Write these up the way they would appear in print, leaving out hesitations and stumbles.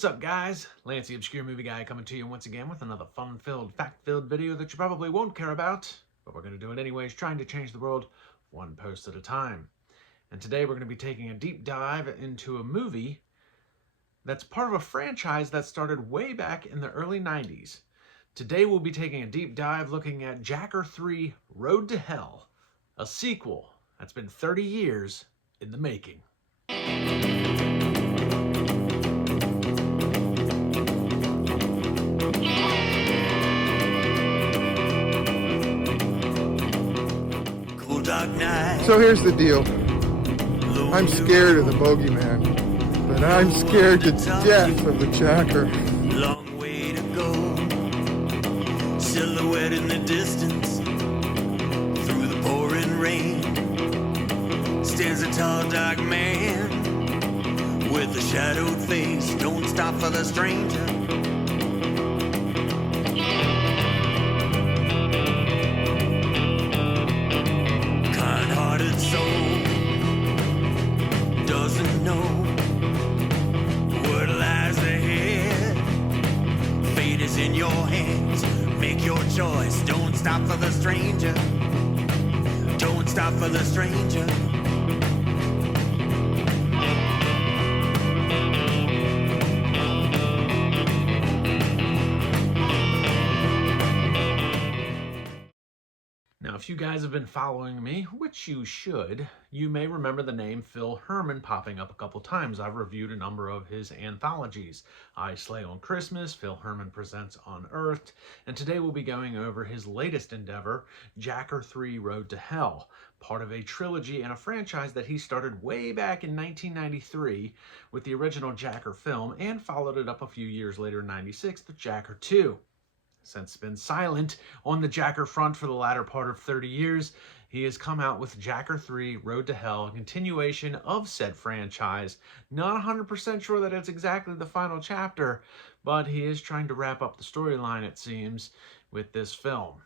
What's up, guys? Lance the Obscure Movie Guy coming to you once again with another fun-filled, fact-filled video that you probably won't care about, but we're going to do it anyways, trying to change the world one post at a time. And today we're going to be taking a deep dive into a movie that's part of a franchise that started way back in the early 90s. Today we'll be taking a deep dive looking at Jacker 3 Road to Hell, a sequel that's been 30 years in the making. So here's the deal. I'm scared of the bogeyman, but I'm scared to death of the Jacker. Long way to go. Silhouette in the distance. Through the pouring rain stands a tall, dark man with a shadowed face. Don't stop for the stranger. Doesn't know what lies ahead. Fate is in your hands. Make your choice. Don't stop for the stranger. Don't stop for the stranger. Now, if you guys have been following me, which you should, you may remember the name Phil Herman popping up a couple times. I've reviewed a number of his anthologies. I Slay on Christmas, Phil Herman Presents Unearthed, and today we'll be going over his latest endeavor, Jacker 3 Road to Hell, part of a trilogy and a franchise that he started way back in 1993 with the original Jacker film and followed it up a few years later in 96 with Jacker 2. Since been silent on the Jacker front for the latter part of 30 years, he has come out with Jacker 3 Road to Hell, a continuation of said franchise. Not 100% sure that it's exactly the final chapter, but he is trying to wrap up the storyline, it seems, with this film.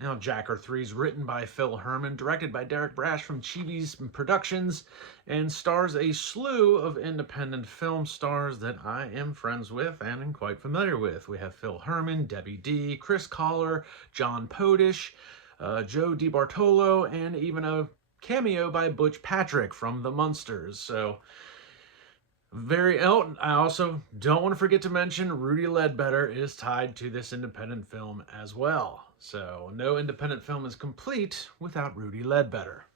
Now, Jacker 3 is written by Phil Herman, directed by Derek Brash from Chibi's Productions, and stars a slew of independent film stars that I am friends with and am quite familiar with. We have Phil Herman, Debbie D, Chris Collar, John Podish, Joe DiBartolo, and even a cameo by Butch Patrick from the Munsters. So, I also don't want to forget to mention Rudy Ledbetter is tied to this independent film as well. So no independent film is complete without Rudy Ledbetter.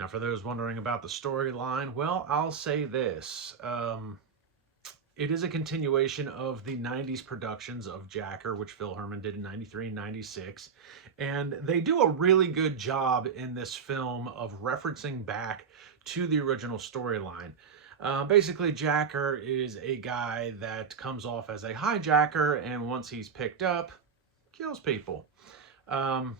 Now, for those wondering about the storyline, well, I'll say this. It is a continuation of the 90s productions of Jacker, which Phil Herman did in 93 and 96. And they do a really good job in this film of referencing back to the original storyline. Basically, Jacker is a guy that comes off as a hijacker, and once he's picked up, kills people. And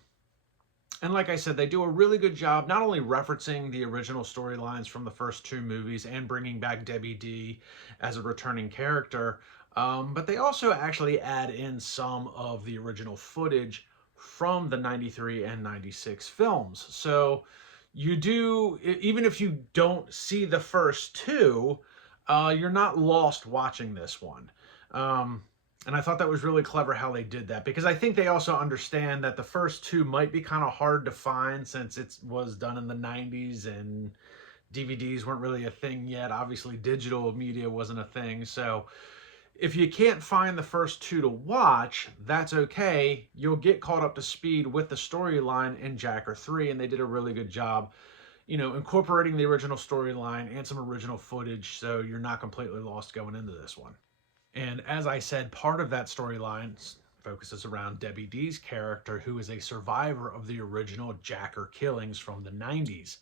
like I said, they do a really good job not only referencing the original storylines from the first two movies and bringing back Debbie D as a returning character, but they also actually add in some of the original footage from the 93 and 96 films. So you do, even if you don't see the first two, you're not lost watching this one. And I thought that was really clever how they did that, because I think they also understand that the first two might be kind of hard to find since it was done in the 90s and DVDs weren't really a thing yet. Obviously, digital media wasn't a thing. So if you can't find the first two to watch, that's okay. You'll get caught up to speed with the storyline in Jacker 3, and they did a really good job, you know, incorporating the original storyline and some original footage, so you're not completely lost going into this one. And as I said, part of that storyline focuses around Debbie D's character, who is a survivor of the original Jacker killings from the 90s.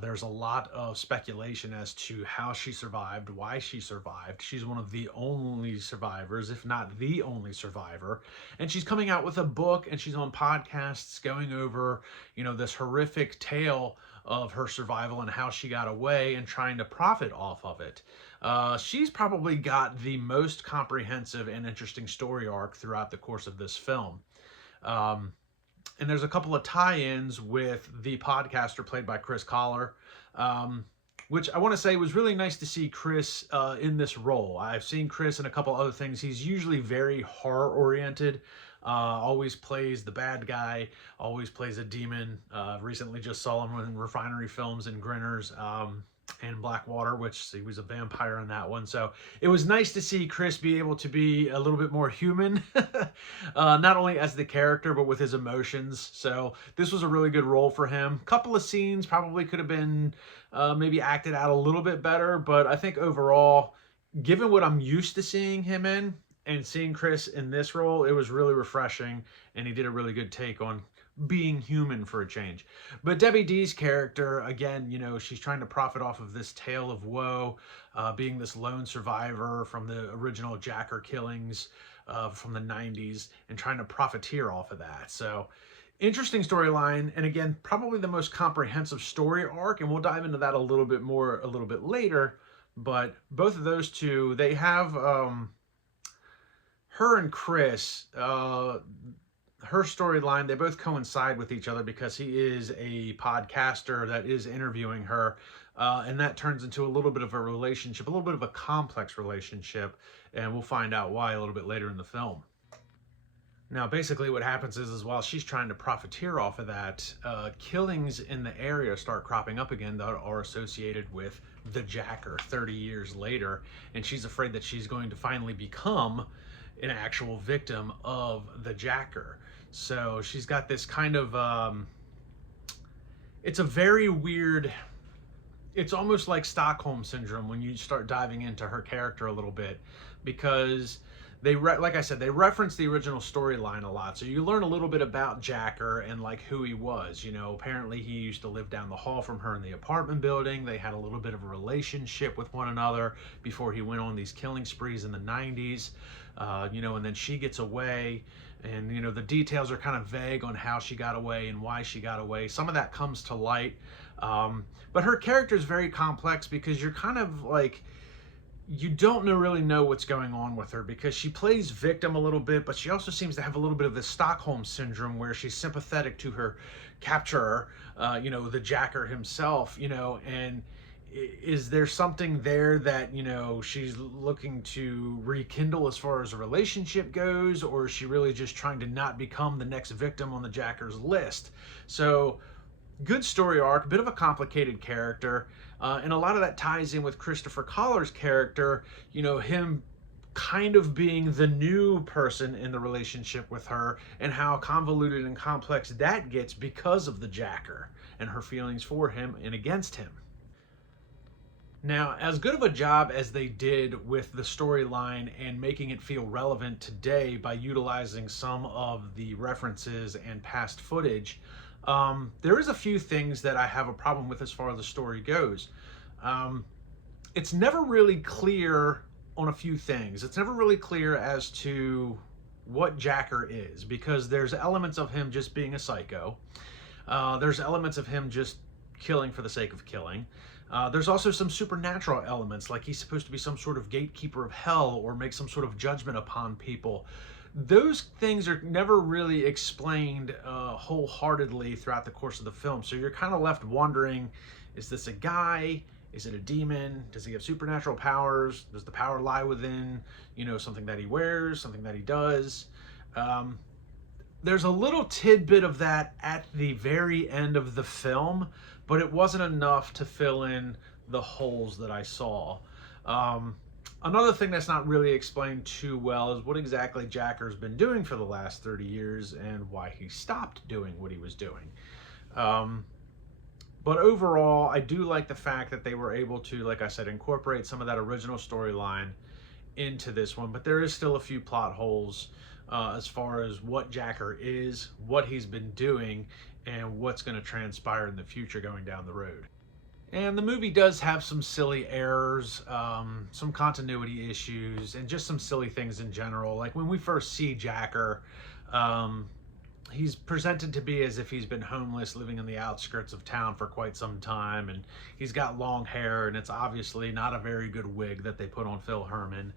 There's a lot of speculation as to how she survived, why she survived. She's one of the only survivors, if not the only survivor. And she's coming out with a book, and she's on podcasts going over, you know, this horrific tale of her survival and how she got away and trying to profit off of it. She's probably got the most comprehensive and interesting story arc throughout the course of this film. And there's a couple of tie-ins with the podcaster played by Chris Collar. which I want to say was really nice to see Chris in this role. I've seen Chris in a couple other things. He's usually very horror oriented. Always plays the bad guy, always plays a demon. Recently just saw him in Refinery Films and Grinners and Blackwater, which he was a vampire in that one. So it was nice to see Chris be able to be a little bit more human, not only as the character, but with his emotions. So this was a really good role for him. Couple of scenes probably could have been maybe acted out a little bit better, but I think overall, given what I'm used to seeing him in, and seeing Chris in this role, it was really refreshing, and he did a really good take on being human for a change. But Debbie D's character, again, you know, she's trying to profit off of this tale of woe, being this lone survivor from the original Jacker killings from the 90s, and trying to profiteer off of that. So interesting storyline, and again, probably the most comprehensive story arc, and we'll dive into that a little bit more a little bit later. But both of those two, they have her and Chris, her storyline, they both coincide with each other because he is a podcaster that is interviewing her, and that turns into a little bit of a relationship, a little bit of a complex relationship, and we'll find out why a little bit later in the film. Now, basically what happens is while she's trying to profiteer off of that, killings in the area start cropping up again that are associated with the Jacker 30 years later, and she's afraid that she's going to finally become an actual victim of the Jacker. So she's got this kind of, it's a very weird, it's almost like Stockholm Syndrome when you start diving into her character a little bit, because they, like I said, they reference the original storyline a lot. So you learn a little bit about Jacker and like who he was. You know, apparently he used to live down the hall from her in the apartment building. They had a little bit of a relationship with one another before he went on these killing sprees in the 90s. You know, and then she gets away, and, you know, the details are kind of vague on how she got away and why she got away. Some of that comes to light. But her character is very complex because you're kind of like, you don't really know what's going on with her, because she plays victim a little bit, but she also seems to have a little bit of this Stockholm Syndrome where she's sympathetic to her capturer, you know, the Jacker himself, you know, and is there something there that, you know, she's looking to rekindle as far as a relationship goes, or is she really just trying to not become the next victim on the Jacker's list? So good story arc, a bit of a complicated character, and a lot of that ties in with Christopher Coller's character, you know, him kind of being the new person in the relationship with her, and how convoluted and complex that gets because of the Jacker and her feelings for him and against him. Now, as good of a job as they did with the storyline and making it feel relevant today by utilizing some of the references and past footage, there is a few things that I have a problem with as far as the story goes. It's never really clear on a few things. It's never really clear as to what Jacker is, because there's elements of him just being a psycho. There's elements of him just killing for the sake of killing. There's also some supernatural elements, like he's supposed to be some sort of gatekeeper of hell or make some sort of judgment upon people. Those things are never really explained wholeheartedly throughout the course of the film. So you're kind of left wondering, is this a guy? Is it a demon? Does he have supernatural powers? Does the power lie within, you know, something that he wears, something that he does? There's a little tidbit of that at the very end of the film, but it wasn't enough to fill in the holes that I saw. Another thing that's not really explained too well is what exactly Jacker's been doing for the last 30 years and why he stopped doing what he was doing. But overall, I do like the fact that they were able to, like I said, incorporate some of that original storyline into this one, but there is still a few plot holes as far as what Jacker is, what he's been doing, and what's going to transpire in the future going down the road. And the movie does have some silly errors, some continuity issues, and just some silly things in general. Like when we first see Jacker, he's presented to be as if he's been homeless, living in the outskirts of town for quite some time, and he's got long hair, and it's obviously not a very good wig that they put on Phil Herman.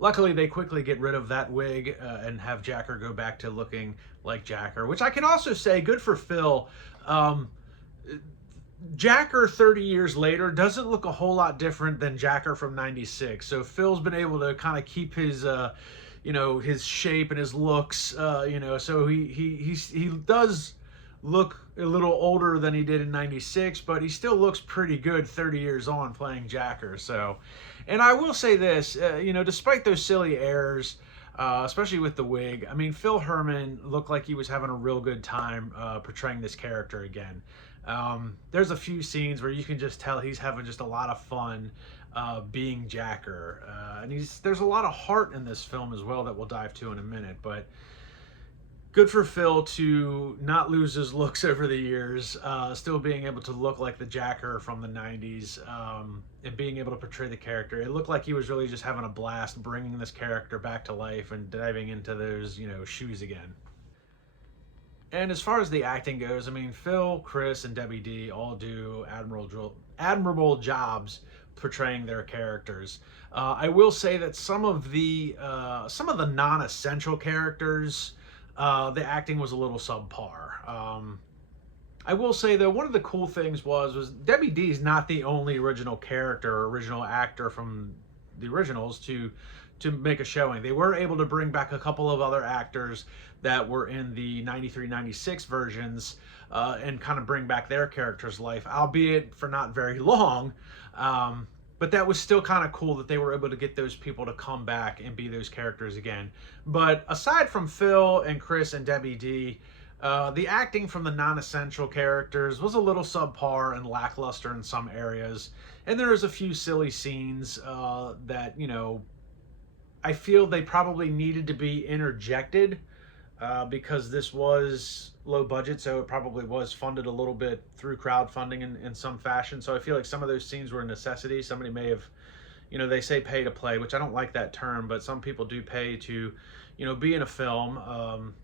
Luckily, they quickly get rid of that wig and have Jacker go back to looking like Jacker, which I can also say, good for Phil. Jacker 30 years later doesn't look a whole lot different than Jacker from 96. So Phil's been able to kind of keep his his shape and his looks, so he does look a little older than he did in 96, but he still looks pretty good 30 years on playing Jacker. So, and I will say this, despite those silly errors, especially with the wig, I mean, Phil Herman looked like he was having a real good time portraying this character again. There's a few scenes where you can just tell he's having just a lot of fun being Jacker, and there's a lot of heart in this film as well that we'll dive to in a minute. But good for Phil to not lose his looks over the years, still being able to look like the Jacker from the 90s, and being able to portray the character. It looked like he was really just having a blast bringing this character back to life and diving into those shoes again. And as far as the acting goes, I mean, Phil, Chris, and Debbie D all do admirable jobs portraying their characters. I will say that some of the non-essential characters, the acting was a little subpar. I will say though, one of the cool things was Debbie D is not the only original character or original actor from the originals to make a showing. They were able to bring back a couple of other actors that were in the 93, 96 versions, and kind of bring back their characters' life, albeit for not very long. But that was still kind of cool that they were able to get those people to come back and be those characters again. But aside from Phil and Chris and Debbie D, the acting from the non-essential characters was a little subpar and lackluster in some areas. And there was a few silly scenes that, I feel they probably needed to be interjected because this was low budget, so it probably was funded a little bit through crowdfunding in some fashion. So I feel like some of those scenes were a necessity. Somebody may have, they say pay to play, which I don't like that term, but some people do pay to, be in a film,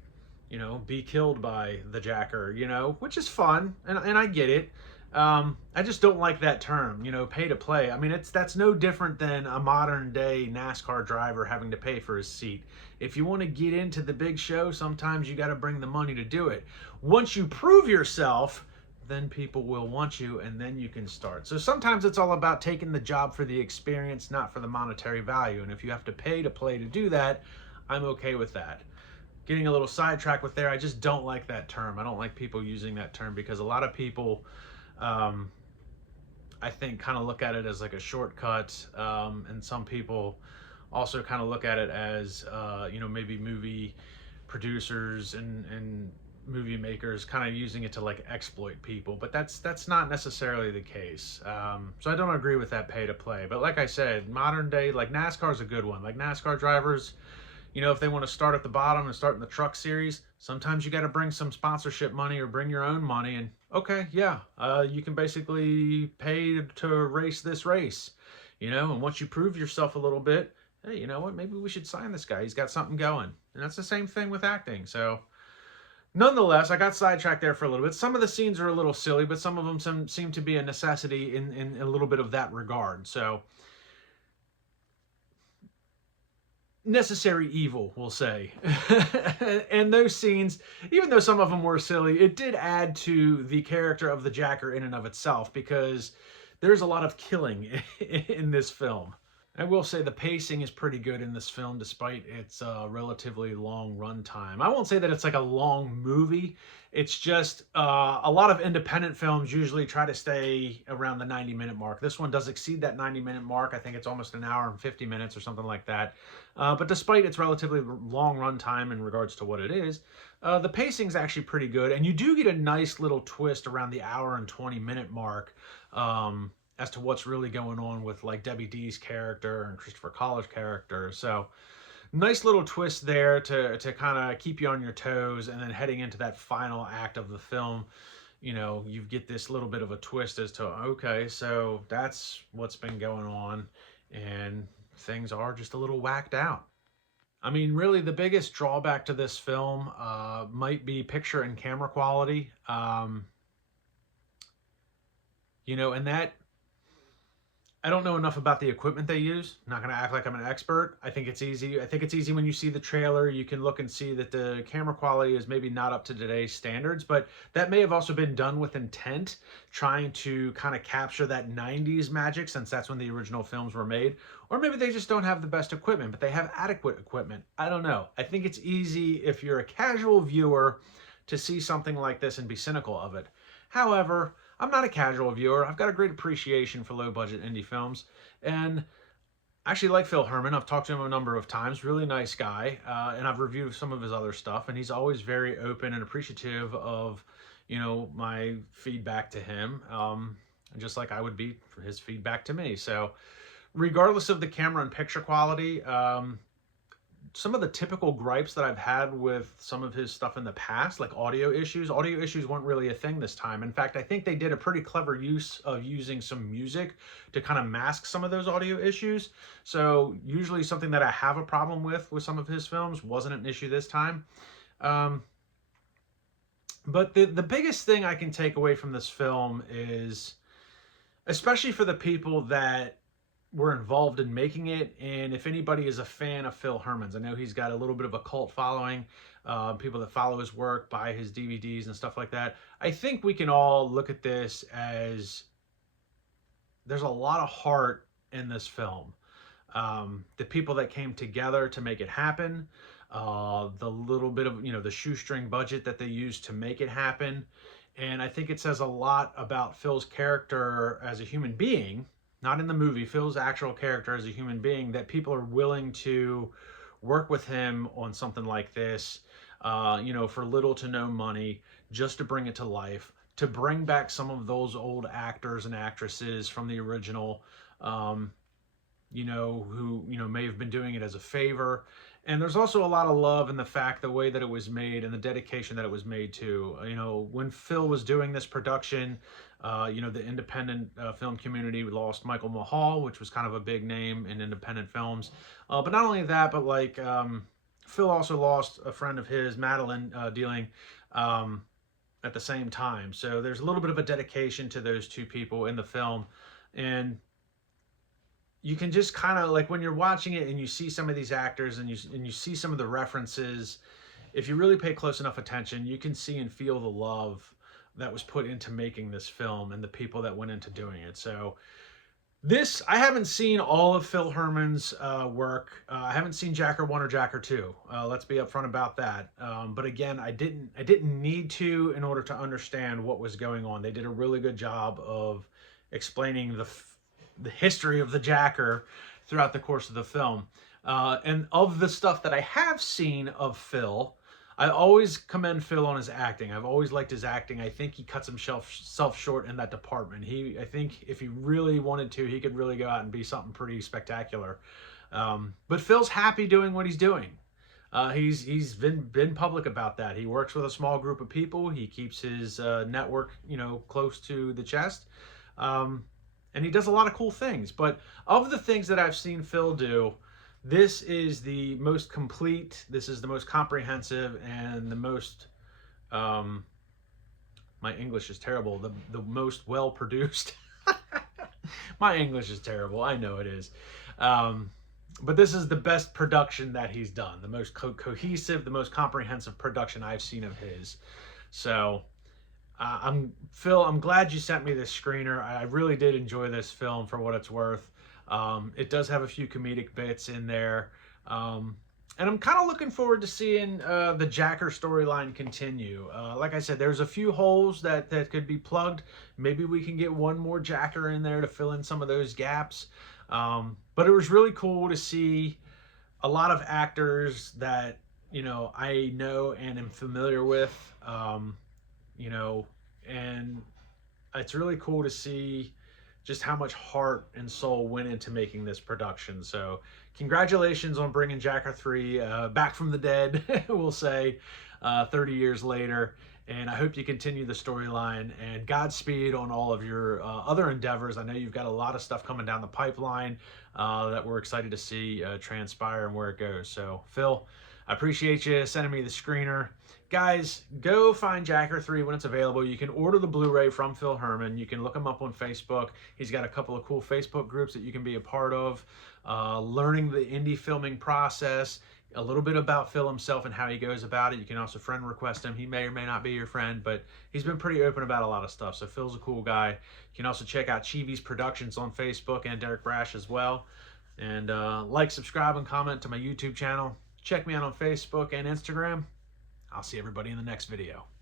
be killed by the Jacker, which is fun, and I get it. I just don't like that term, pay to play. I mean, that's no different than a modern day NASCAR driver having to pay for his seat. If you want to get into the big show, sometimes you got to bring the money to do it. Once you prove yourself, then people will want you, and then you can start. So sometimes it's all about taking the job for the experience, not for the monetary value. And if you have to pay to play to do that, I'm okay with that. Getting a little sidetracked with there, I just don't like that term. I don't like people using that term because a lot of people, I think, kind of look at it as like a shortcut, and some people also kind of look at it as maybe movie producers and movie makers kind of using it to like exploit people, but that's not necessarily the case. So I don't agree with that pay to play. But like I said, modern day, like NASCAR is a good one. Like NASCAR drivers, if they want to start at the bottom and start in the truck series, sometimes you got to bring some sponsorship money or bring your own money. And okay, yeah, you can basically pay to race this race, and once you prove yourself a little bit, hey, you know what, maybe we should sign this guy. He's got something going. And that's the same thing with acting. So nonetheless, I got sidetracked there for a little bit. Some of the scenes are a little silly, but some of them seem to be a necessity in a little bit of that regard. So necessary evil, we'll say. And those scenes, even though some of them were silly, it did add to the character of the Jacker in and of itself, because there's a lot of killing in this film. I will say the pacing is pretty good in this film, despite its relatively long runtime. I won't say that it's like a long movie. It's just a lot of independent films usually try to stay around the 90-minute mark. This one does exceed that 90-minute mark. I think it's almost an hour and 50 minutes or something like that. But despite its relatively long runtime in regards to what it is, the pacing's actually pretty good. And you do get a nice little twist around the hour and 20-minute mark, as to what's really going on with like Debbie D's character and Christopher Coller's character. So nice little twist there to kind of keep you on your toes. And then heading into that final act of the film, you get this little bit of a twist as to, okay, so that's what's been going on, and things are just a little whacked out. I mean, really the biggest drawback to this film might be picture and camera quality. And that, I don't know enough about the equipment they use. I'm not going to act like I'm an expert. I think it's easy. I think it's easy when you see the trailer. You can look and see that the camera quality is maybe not up to today's standards, but that may have also been done with intent, trying to kind of capture that 90s magic, since that's when the original films were made. Or maybe they just don't have the best equipment, but they have adequate equipment. I don't know. I think it's easy if you're a casual viewer to see something like this and be cynical of it. However, I'm not a casual viewer. I've got a great appreciation for low-budget indie films, and I actually like Phil Herman. I've talked to him a number of times. Really nice guy, and I've reviewed some of his other stuff, and he's always very open and appreciative of, my feedback to him, just like I would be for his feedback to me. So, regardless of the camera and picture quality, some of the typical gripes that I've had with some of his stuff in the past, like audio issues weren't really a thing this time. In fact, I think they did a pretty clever use of using some music to kind of mask some of those audio issues. So usually something that I have a problem with some of his films wasn't an issue this time. But the biggest thing I can take away from this film is, especially for the people that were involved in making it, and if anybody is a fan of Phil Herman's, I know he's got a little bit of a cult following, people that follow his work, buy his DVDs and stuff like that. I think we can all look at this as there's a lot of heart in this film. The people that came together to make it happen, the little bit of, the shoestring budget that they used to make it happen. And I think it says a lot about Phil's character as a human being, not in the movie, Phil's actual character as a human being, that people are willing to work with him on something like this, for little to no money, just to bring it to life, to bring back some of those old actors and actresses from the original, who, may have been doing it as a favor. And there's also a lot of love in the fact, the way that it was made and the dedication that it was made to. When Phil was doing this production, the independent film community lost Michael Mahal, which was kind of a big name in independent films. But not only that, but Phil also lost a friend of his, Madeline, dealing at the same time. So there's a little bit of a dedication to those two people in the film. And you can just kind of, when you're watching it and you see some of these actors and you see some of the references, if you really pay close enough attention, you can see and feel the love that was put into making this film and the people that went into doing it. So I haven't seen all of Phil Herman's work. I haven't seen Jacker 1 or Jacker 2. Let's be upfront about that. But again, I didn't need to in order to understand what was going on. They did a really good job of explaining the history of the Jacker throughout the course of the film. And of the stuff that I have seen of Phil, I always commend Phil on his acting. I've always liked his acting. I think he cuts himself short in that department. I think if he really wanted to, he could really go out and be something pretty spectacular. But Phil's happy doing what he's doing. He's been public about that. He works with a small group of people. He keeps his network, close to the chest. And he does a lot of cool things. But of the things that I've seen Phil do, this is the most complete, this is the most comprehensive, and the most, my English is terrible, the most well-produced. My English is terrible, I know it is. But this is the best production that he's done, the most cohesive, the most comprehensive production I've seen of his. So, Phil, I'm glad you sent me this screener. I really did enjoy this film for what it's worth. It does have a few comedic bits in there. And I'm kind of looking forward to seeing the Jacker storyline continue. Like I said, there's a few holes that could be plugged. Maybe we can get one more Jacker in there to fill in some of those gaps. But it was really cool to see a lot of actors that, I know and am familiar with. And it's really cool to see just how much heart and soul went into making this production. So congratulations on bringing Jacker 3 back from the dead, we'll say, 30 years later. And I hope you continue the storyline, and Godspeed on all of your other endeavors. I know you've got a lot of stuff coming down the pipeline that we're excited to see transpire and where it goes. So Phil, I appreciate you sending me the screener. Guys, go find Jacker 3 when it's available. You can order the Blu-ray from Phil Herman. You can look him up on Facebook. He's got a couple of cool Facebook groups that you can be a part of. Learning the indie filming process, a little bit about Phil himself and how he goes about it. You can also friend request him. He may or may not be your friend, but he's been pretty open about a lot of stuff. So Phil's a cool guy. You can also check out Chivi's Productions on Facebook and Derek Brash as well. And like, subscribe, and comment to my YouTube channel. Check me out on Facebook and Instagram. I'll see everybody in the next video.